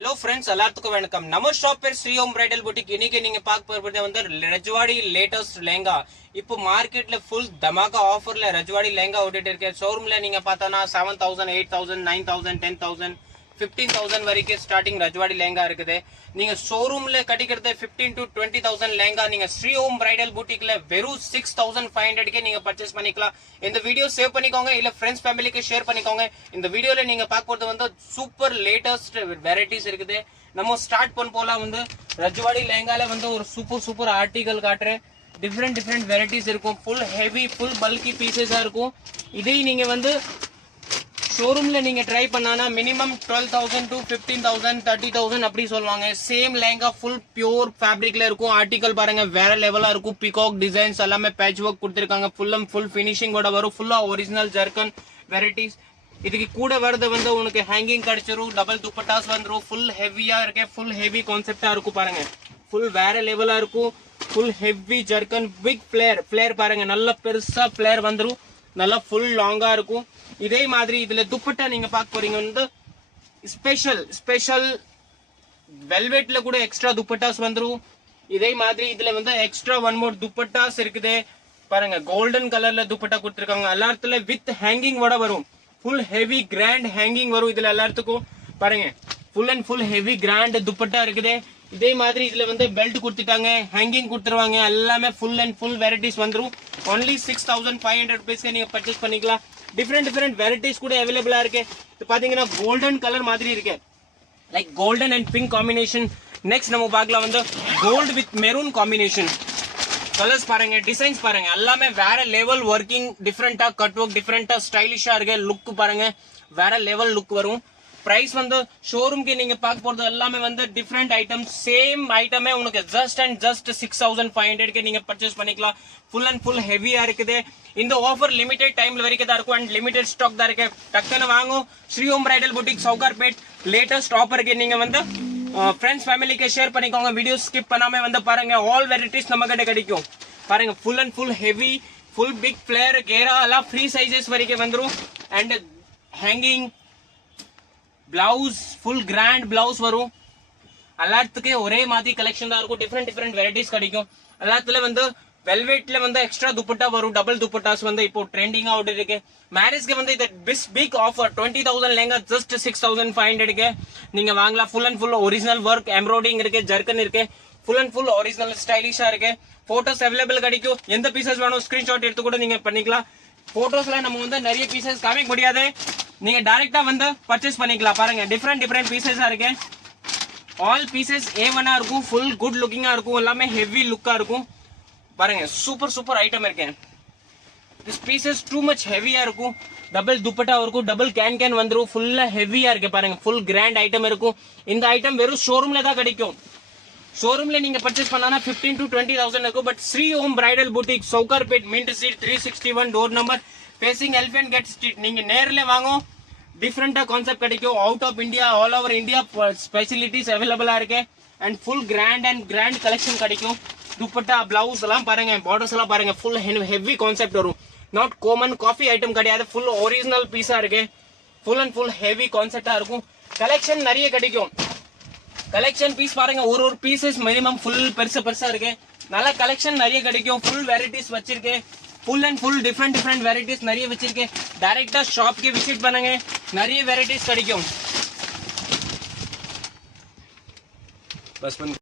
hello friends எல்லாத்துக்கும் வணக்கம் நம்ம ஷாப் பேர் ஸ்ரீ ஓம் பிரைடல் புட்டிக் இன்னைக்கு நீங்க பார்க்க போறது வந்து ரஜவாடி லேட்டஸ்ட் லெஹங்கா இப்போ மார்க்கெட்ல ஃபுல் தமாகா ஆஃபர்ல ரஜவாடி லெஹங்கா ஓடிட்டு இருக்கு ஷோரூம்ல நீங்க பார்த்தானா 7000 8000 9000 10000 15000 வரைக்கும் ஸ்டார்டிங் ரஜவாடி லெஹங்கா இருக்குது நீங்க ஷோரூம்ல கட்டிக்கிறது 15 to 20000 லெஹங்கா நீங்க ஸ்ரீ ஓம் பிரைடல் புட்டிக்ல வெறும் 6500 க்கு நீங்க பர்ச்சேஸ் பண்ணிக்கலாம் இந்த வீடியோ சேவ் பண்ணிக்கோங்க இல்ல ஃப்ரெண்ட்ஸ் ஃபேமிலிக்கு ஷேர் பண்ணிக்கோங்க இந்த வீடியோல நீங்க பார்க்க போறது வந்து சூப்பர் லேட்டஸ்ட் வெரைட்டிஸ் இருக்குது நம்ம ஸ்டார்ட் பண்ண போலாம் வந்து ரஜவாடி லெஹங்கால வந்து ஒரு சூப்பர் ஆர்டிகல் காட்டுறேன் டிஃபரெண்ட் வெரைட்டிஸ் இருக்கும் ஃபுல் ஹெவி ஃபுல் பல்கி பீசஸா இருக்கும் இதே நீங்க வந்து ஷோரூம்ல நீங்க ட்ரை பண்ணானா மினிமம் 12000 to 15000 30000 அப்படி சொல்லுவாங்க சேம் லெஹங்கா ஃபுல் பியூர் ஃபேப்ரிக்ல இருக்கும் ஆர்டிகல் பாருங்க வேற லெவலா இருக்கும் பீகாக் டிசைன்ஸ் எல்லாமே பேட்ச் ஒர்க் கொடுத்திருக்காங்க ஃபுல் ஃபினிஷிங்கோட வரும் ஃபுல்லா ஒரிஜினல் ஜர்க்கன் வெரைட்டிஸ் இதுக்கு கூட வரது வந்து உனக்கு ஹேங்கிங் கிடைச்சிரும் டபுள் துப்பட்டாஸ் வந்துரும் ஃபுல் ஹெவியா இருக்கு ஃபுல் ஹெவி கான்செப்டா இருக்கும் பாருங்க ஃபுல் வேற லெவலா இருக்கும் ஃபுல் ஹெவி ஜர்க்கன் பிக் ஃபிளேர் பாருங்க நல்ல பெருசா ஃபிளேர் வந்துரும் நல்லா ஃபுல் லாங்கா இருக்கும் இதே மாதிரி இதுல துப்பட்டா நீங்க பார்க்க போறீங்க வந்து ஸ்பெஷல் வெல்வெட்ல கூட எக்ஸ்ட்ரா துப்பட்டாஸ் வந்துரும் இதே மாதிரி இதுல வந்து எக்ஸ்ட்ரா ஒன் மோர் துப்பட்டாஸ் இருக்குது பாருங்க கோல்டன் கலர்ல துப்பட்டா கொடுத்திருக்காங்க எல்லாத்துல வித் ஹேங்கிங் வட வரும் ஃபுல் ஹெவி கிராண்ட் ஹேங்கிங் வரும் இதுல எல்லாத்துக்கும் பாருங்க full and full heavy grand dupatta இருக்குது இதே மாதிரி இதுல வந்து பெல்ட் கொடுத்துட்டாங்க ஹேங்கிங் கொடுத்துருவாங்க எல்லாமே ஃபுல் அண்ட் ஃபுல் வெரைட்டிஸ் வந்துரும் ஒன்லி 6500 rupees நீங்க பர்ச்சேஸ் பண்ணிக்கலாம் டிஃபரெண்ட் வெரைட்டிஸ் கூட அவைலபிளா இருக்கு இது பாத்தீங்கன்னா கோல்டன் கலர் மாதிரி இருக்கு like golden and pink combination next நம்ம பார்க்கலாம் வந்து gold with maroon combination colours பாருங்க டிசைன்ஸ் பாருங்க எல்லாமே வேற லெவல் ஒர்க்கிங் டிஃபரெண்டா கட் ஒர்க் டிஃபரெண்டா ஸ்டைலிஷா இருக்கு லுக் பாருங்க வேற லெவல் லுக் வரும் பிரைஸ் வந்து ஷோரூம் के நீங்க பார்க்க போறது எல்லாமே வந்து டிஃபரெண்ட் ஐட்டம் சேம் ஐட்டமே உங்களுக்கு ஜஸ்ட் 6500 க்கு நீங்க பர்ச்சேஸ் பண்ணிக்கலாம் ஃபுல் அண்ட் ஃபுல் ஹெவியா இருக்குது இந்த ஆஃபர் லிமிடெட் டைம்ல வரைக்கும் தான் இருக்கும் அண்ட் லிமிடெட் ஸ்டாக் தான் இருக்கு டக்குன்னு வாங்கோ Sri Om bridal boutique Sowcarpet latest ஆஃபருக்கு நீங்க வந்து ஃப்ரெண்ட்ஸ் ஃபேமிலிக்கு ஷேர் பண்ணிக்கோங்க வீடியோ ஸ்கிப் பண்ணாம வந்து பாருங்க ஆல் வெரைட்டிஸ் நம்ம கிட்ட கிடைக்கும் பாருங்க full and full heavy full big flare கேரா எல்லாம் ஃப்ரீ சைஸஸ் வரைக்கும் வந்துரும் and hanging blouse full grand blouse வரும் எல்லாத்துக்கே ஒரே மாதிரி கலெக்ஷன் தான் இருக்கும் டிஃபரெண்ட் வெரைட்டிஸ் கிடைக்கும் எல்லாத்துல வந்து வெல்வெட்ல வந்து எக்ஸ்ட்ரா துப்பட்டா வரும் டபுள் துப்பட்டாஸ் வந்து இப்போ ட்ரெண்டிங்கா ஓடி இருக்கு மேரேஜ்க்கு வந்து இது பிக் ஆஃபர் 20000 லெஹங்கா ஜஸ்ட் 6500 க்கு நீங்க வாங்கலாம் full and full original work embroidering இருக்கு ஜர்க்கன் இருக்கு ஃபுல் அண்ட் ஃபுல் ஒரிஜினல் ஸ்டைலிஷா இருக்கு போட்டோஸ் அவைலபிள் கிடைக்கும் எந்த பீசஸ் வேணும் ஸ்கிரீன்ஷாட் எடுத்து கூட நீங்க பண்ணிக்கலாம் போட்டோஸ்ல நம்ம வந்து நிறைய பீசஸ் காமிக்க முடியாது நீங்க டைரக்டா வந்து பர்ச்சேஸ் பண்ணிக்கலாம் பாருங்க டிஃபரெண்ட் பீசஸா இருக்கு ஆல் பீசஸ் A1 இருக்கும் ஃபுல் குட் லுக்கிங்கா இருக்கும் எல்லாமே ஹெவி லுக்கா இருக்கும் பாருங்க சூப்பர் ஐட்டம் இருக்கு திஸ் பீசஸ் டூ மச் ஹெவியா இருக்கும் டபுள் துப்பட்டா இருக்கும் டபுள் கேன் வந்துரும் ஃபுல்லா ஹெவியா இருக்கு பாருங்க ஃபுல் கிராண்ட் ஐட்டம் இருக்கும் இந்த ஐட்டம் வெறும் ஷோரூம்ல தான் கிடைக்கும் ஷோரூம்ல நீங்க பர்ச்சேஸ் பண்ணானா 15 to 20000 இருக்கும் but Sri Om bridal boutique Sowcarpet mint street 361 door number facing elephant gate street நீங்க நேர்ல வாங்க டிஃபரெண்டா கான்செப்ட் கிடைக்கும் out of India all over India specialities அவைலபிளா இருக்கு அண்ட் ஃபுல் கிராண்ட் கலெக்ஷன் கிடைக்கும் துப்பட்டா பிளவுஸ் எல்லாம் பாருங்க பார்டர்ஸ் எல்லாம் பாருங்க ஃபுல் ஹெவி கான்செப்ட் வரும் நாட் காமன் காஃபி ஐட்டம் கிடையாது ஃபுல் ஒரிஜினல் பீஸா இருக்கு ஃபுல் அண்ட் ஃபுல் ஹெவி கான்செப்டா இருக்கும் கலெக்ஷன் நிறைய கிடைக்கும் கலெக்ஷன் பீஸ் பாருங்க ஒரு பீசஸ் மினிமம் ஃபுல் பெருசா இருக்கு நல்ல கலெக்ஷன் நிறைய கிடைக்கும் ஃபுல் வெரைட்டிஸ் வச்சிருக்கு full and full different varieties நிறைய வச்சிருக்கு டைரக்டா ஷாப்க்கு விசிட் பண்ணுங்க நிறைய வெரைட்டிஸ் கிடைக்கும் பஸ்